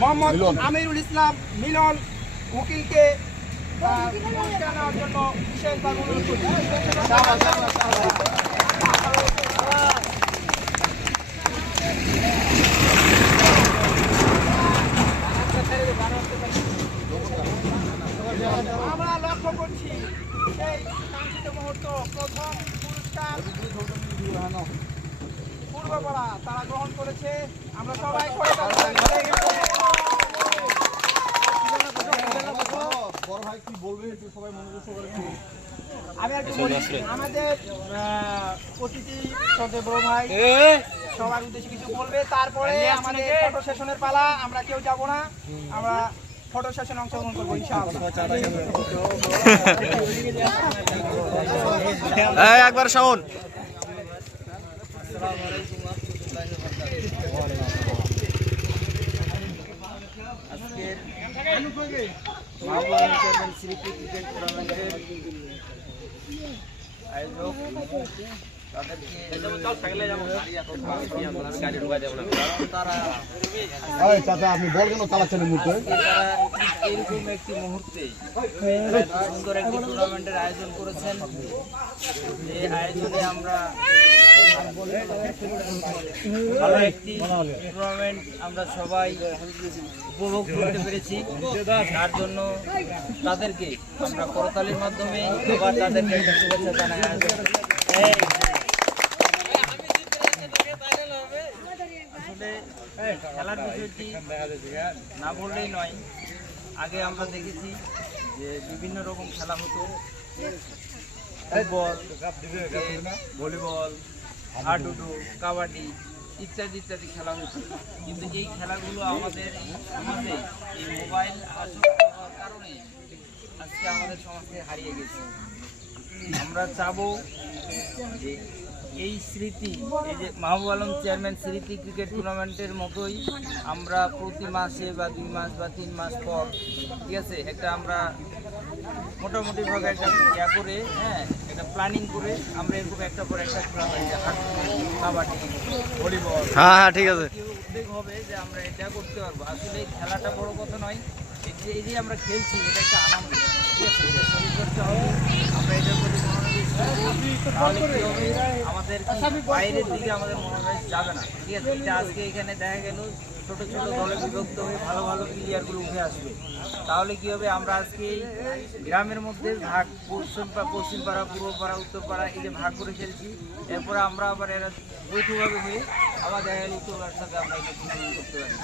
মোহাম্মদ আমিরুল ইসলাম মিলন উকিলকে পুরস্কার নেওয়ার জন্য বিশেষভাবে অনুরোধ করছি। আমরা লক্ষ্য করছি সেই কাঙ্ক্ষিত মুহূর্ত, প্রথম পুরস্কার পূর্বপাড়া তারা গ্রহণ করেছে। আমরা সবাই করে আমি আর কি বলি, আমাদের প্রতিটি শ্রদ্ধেয় বড় ভাই সবার উদ্দেশ্যে কিছু বলবে, তারপরে আমাদের ফটো সেশনের পালা। আমরা কেউ যাব না, আমরা ফটো সেশনে অংশগ্রহণ করবো ইনশাআল্লাহ। একবার শাওন আপনি বলবেন চালাচ্ছেন এরকম একটি মুহূর্তে সুন্দর একটি টুর্নামেন্টের আয়োজন করেছেন। এই আয়োজনে আমরা ভালো একটি টুর্নামেন্ট আমরা সবাই উপভোগ করতে পেরেছি। তার জন্য তাদেরকে আমরা করতালির মাধ্যমে আবার তাদেরকে একটা শুভেচ্ছা জানাই। আসলে খেলার বিষয়টি না বললেই নয়। আগে আমরা দেখেছি যে বিভিন্ন রকম খেলা হতো, ফুটবল, ভলিবল, হাডুডু, কাবাডি ইত্যাদি ইত্যাদি খেলা হতো। কিন্তু এই খেলাগুলো আমাদের সমাজে এই মোবাইল আসক্ত হওয়ার কারণে আজকে আমাদের সমাজ থেকে হারিয়ে গেছে। আমরা চাবো যে এই স্মৃতি, এই যে মাহবুব আলম চেয়ারম্যান স্মৃতি ক্রিকেট টুর্নামেন্টের মতোই আমরা প্রতি মাসে বা 2 মাস বা 3 মাস পর, ঠিক আছে, একটা আমরা মোটামুটিভাবে একটা ইয়া করে, একটা প্ল্যানিং করে আমরা এরকম একটা পর একটা টুর্নামেন্ট, কাবাডি, ভলিবল, ঠিক আছে, উদ্যোগ হবে যে আমরা এটা করতে পারবো। আসলে এই খেলাটা বড় কথা নয়, এই যে আমরা খেলছি এটা একটা আনন্দ, ঠিক আছে, এটা শরীরচর্চা হবে। আমরা এটার প্রতি তাহলে কি হবে, আমাদের বাইরের দিকে আমাদের মনোনয়ন যাবে না, ঠিক আছে। এটা আজকে এখানে দেখা গেল ছোট ছোট দলে বিভক্ত হয়ে ভালো ভালো প্লেয়ারগুলো উঠে আসবে। তাহলে কি হবে, আমরা আজকে এই গ্রামের মধ্যে ভাগ, পশ্চিম পাড়া, পূর্ব পাড়া, উত্তর পাড়া, এই যে ভাগ করে খেলছি, এরপরে আমরা আবার এরা যৌথভাবে হয়ে আবার দেখা গেল উত্তর পাড়ার সাথে আমরা এটা টুর্নামেন্ট করতে পারি।